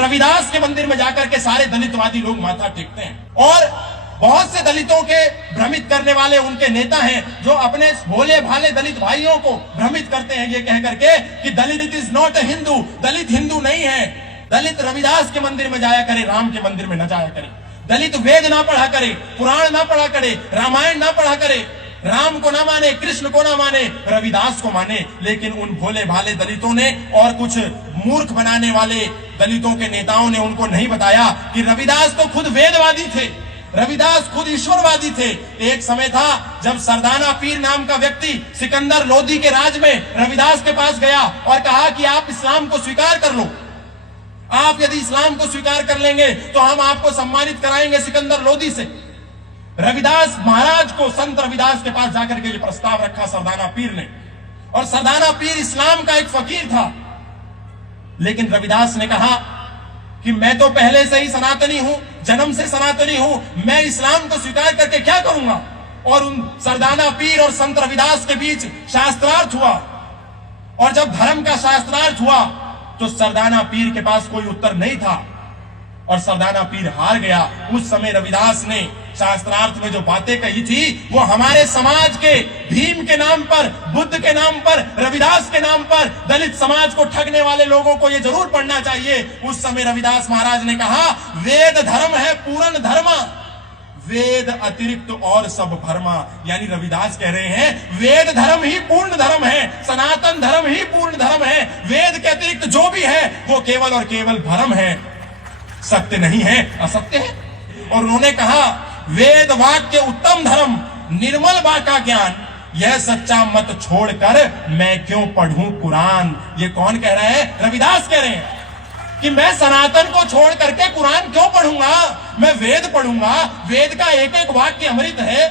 रविदास के मंदिर में जाकर के सारे दलितवादी लोग माथा टेकते हैं और बहुत से दलितों के भ्रमित करने वाले उनके नेता हैं जो अपने भोले भाले दलित भाइयों को भ्रमित करते हैं ये कह करके कि दलित इज नॉट अ हिंदू, दलित हिंदू नहीं है। दलित रविदास के मंदिर में जाया करे, राम के मंदिर में न जाया करे। दलित वेद ना पढ़ा करे, पुराण ना पढ़ा करे, रामायण ना पढ़ा करे, राम को ना माने, कृष्ण को ना माने, रविदास को माने। लेकिन उन भोले भाले दलितों ने और कुछ मूर्ख बनाने वाले दलितों के नेताओं ने उनको नहीं बताया कि रविदास तो खुद वेदवादी थे, रविदास खुद ईश्वरवादी थे। एक समय था जब सरदाना पीर नाम का व्यक्ति सिकंदर लोदी के राज में रविदास के पास गया और कहा कि आप इस्लाम को स्वीकार कर लो, आप यदि इस्लाम को स्वीकार कर लेंगे तो हम आपको सम्मानित कराएंगे सिकंदर लोदी से। रविदास महाराज को, संत रविदास के पास जाकर के ये प्रस्ताव रखा सरदाना पीर ने, और सरदाना पीर इस्लाम का एक फकीर था। लेकिन रविदास ने कहा कि मैं तो पहले से ही सनातनी हूं, जन्म से सनातनी हूं, मैं इस्लाम को स्वीकार करके क्या करूंगा। और उन सरदाना पीर और संत रविदास के बीच शास्त्रार्थ हुआ, और जब धर्म का शास्त्रार्थ हुआ तो सरदाना पीर के पास कोई उत्तर नहीं था और सरदाना पीर हार गया। उस समय रविदास ने शास्त्रार्थ में जो बातें कही थी वो हमारे समाज के भीम के नाम पर, बुद्ध के नाम पर, रविदास के नाम पर दलित समाज को ठगने वाले लोगों को ये जरूर पढ़ना चाहिए। उस समय रविदास महाराज ने कहा, वेद धर्म है पूर्ण धर्म, वेद अतिरिक्त और सब भरमा। यानी रविदास कह रहे हैं वेद धर्म ही पूर्ण धर्म है, सनातन धर्म ही पूर्ण धर्म है, वेद के अतिरिक्त जो भी है वो केवल और केवल भ्रम है, सत्य नहीं है, असत्य है। और उन्होंने कहा, वेद वाक्य उत्तम धर्म, निर्मल बाका ज्ञान, यह सच्चा मत छोड़कर मैं क्यों पढ़ूं कुरान। ये कौन कह रहे हैं? रविदास कह रहे हैं कि मैं सनातन को छोड़ करके कुरान क्यों पढ़ूंगा, मैं वेद पढ़ूंगा, वेद का एक एक वाक्य अमृत है।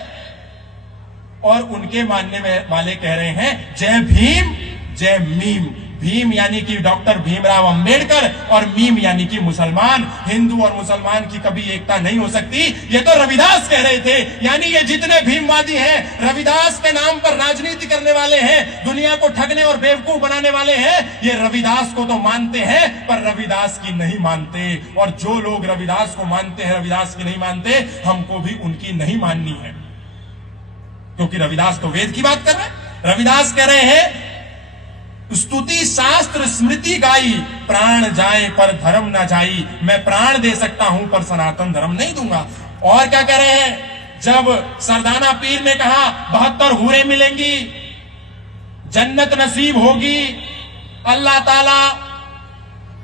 और उनके मानने वाले कह रहे हैं, जय भीम जय मीम। भीम यानी कि डॉक्टर भीमराव अंबेडकर और मीम यानी कि मुसलमान। हिंदू और मुसलमान की कभी एकता नहीं हो सकती, ये तो रविदास कह रहे थे। यानी ये जितने भीमवादी हैं, रविदास के नाम पर राजनीति करने वाले हैं, दुनिया को ठगने और बेवकूफ बनाने वाले हैं, ये रविदास को तो मानते हैं पर रविदास की नहीं मानते। और जो लोग रविदास को मानते हैं, रविदास की नहीं मानते, हमको भी उनकी नहीं माननी है, क्योंकि रविदास तो वेद की बात कर रहे हैं। रविदास कह रहे हैं, स्तुति शास्त्र स्मृति गाई, प्राण जाए पर धर्म न जाई। मैं प्राण दे सकता हूं पर सनातन धर्म नहीं दूंगा। और क्या कह रहे हैं, जब सरदाना पीर ने कहा 72 हूरें मिलेंगी, जन्नत नसीब होगी, अल्लाह ताला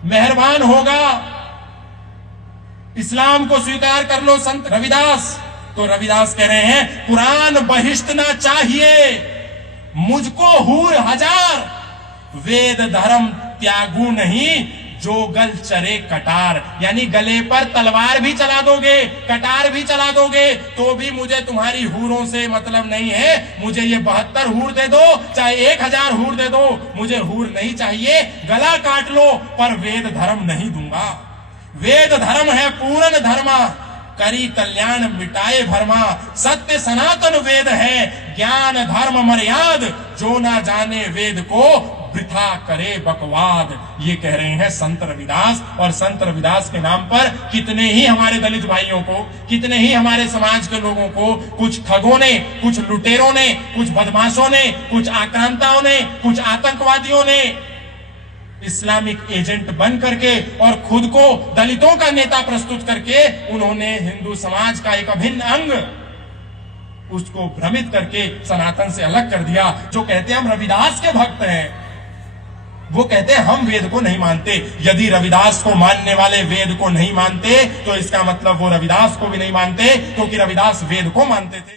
मेहरबान होगा, इस्लाम को स्वीकार कर लो संत रविदास, तो रविदास कह रहे हैं, कुरान बहिष्ट ना चाहिए, मुझको हूर हजार, वेद धर्म त्यागू नहीं, जो गल चरे कटार। यानी गले पर तलवार भी चला दोगे, कटार भी चला दोगे, तो भी मुझे तुम्हारी हूरों से मतलब नहीं है। मुझे ये 72 हूर दे दो, चाहे 1000 हूर दे दो, मुझे हूर नहीं चाहिए। गला काट लो पर वेद धर्म नहीं दूंगा। वेद धर्म है पूर्ण धर्मा, करी कल्याण मिटाए भरमा। सत्य सनातन वेद है, ज्ञान धर्म मर्याद, जो ना जाने वेद को वृथा करे बकवाद। ये कह रहे हैं संत रविदास। और संत रविदास के नाम पर कितने ही हमारे दलित भाइयों को, कितने ही हमारे समाज के लोगों को कुछ ठगों ने, कुछ लुटेरों ने, कुछ बदमाशों ने, कुछ आक्रांताओं ने, कुछ आतंकवादियों ने इस्लामिक एजेंट बन करके और खुद को दलितों का नेता प्रस्तुत करके उन्होंने हिंदू समाज का एक अभिन्न अंग उसको भ्रमित करके सनातन से अलग कर दिया। जो कहते हैं हम रविदास के भक्त हैं, वो कहते हैं हम वेद को नहीं मानते। यदि रविदास को मानने वाले वेद को नहीं मानते तो इसका मतलब वो रविदास को भी नहीं मानते, क्योंकि रविदास वेद को मानते थे।